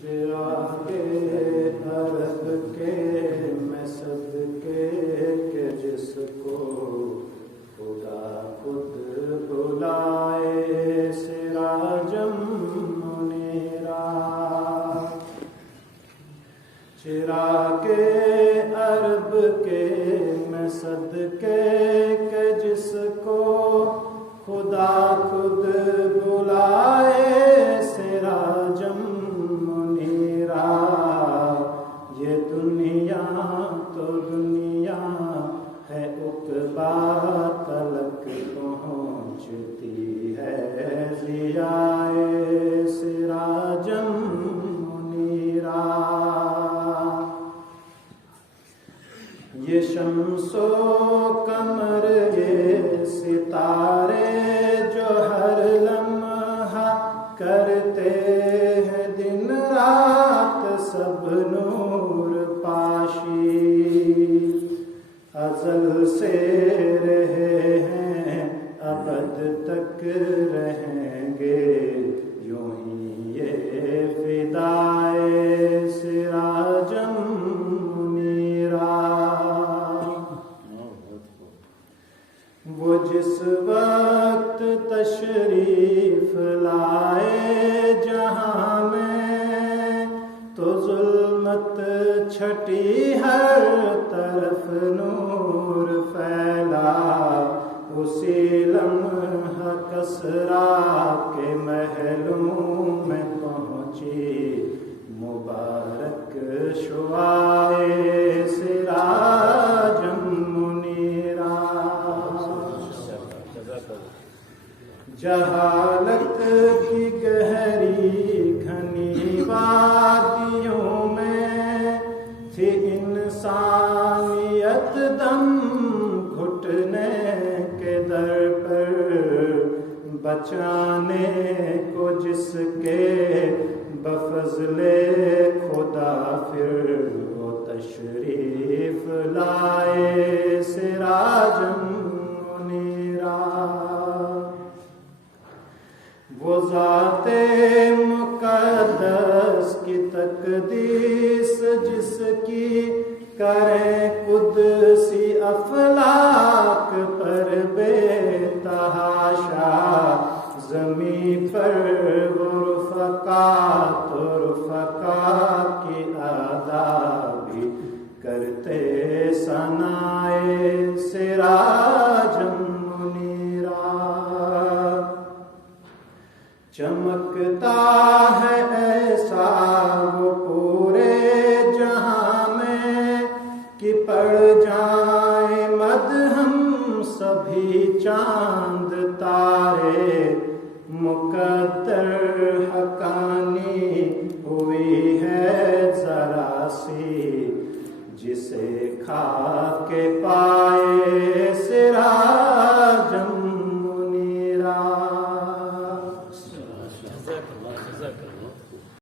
چراغ عرب کے میں صدقے کہ جس کو خدا خود بلائے سراجم منیرا. چراغ عرب کے میں صدقے کہ جس کو خدا خود بلائے سراجم منیرا. یہ دنیا تو دنیا ہے عقبا تلک پہنچتی ہے ضیائے سراجم منیرا. یہ شمس و قمر یہ ستارے جو ہر لمحہ کرتے ہیں دن رات سب نور پاشی. ازل سے رہے ہیں ابد تک رہیں گے یوں ہی یہ فدائے سراجم منیرا. وہ جس وقت تشریف لائے جہاں میں تو ظلمت چھٹی ہر طرف نور پھیلا. اسی لمحہ کسریٰ کے محلوں میں پہنچی مبارک شعائے سراجم منیرا. جہالت کی گہری گھنی وادیوں میں تھی انسانیت دم گھٹنے کے در پر. بچانے کو جس کے بفضل خدا پھر وہ تشریف لائے سراجم منیرا. وہ ذات مقدس کی تقدیس جس کی کریں قدسی افلاک پر بے تحاشا. زمین پر وہ رفقا کی ادا بھی کرتے ثنائے سراجم منیرا. چمکتا ہے ایسا وہ پورے جہاں میں کہ پڑ جائیں مدہم سبھی چاند تارے. مقدر حقانی ہوئی ہے ذرا سی جسے کھا کے پا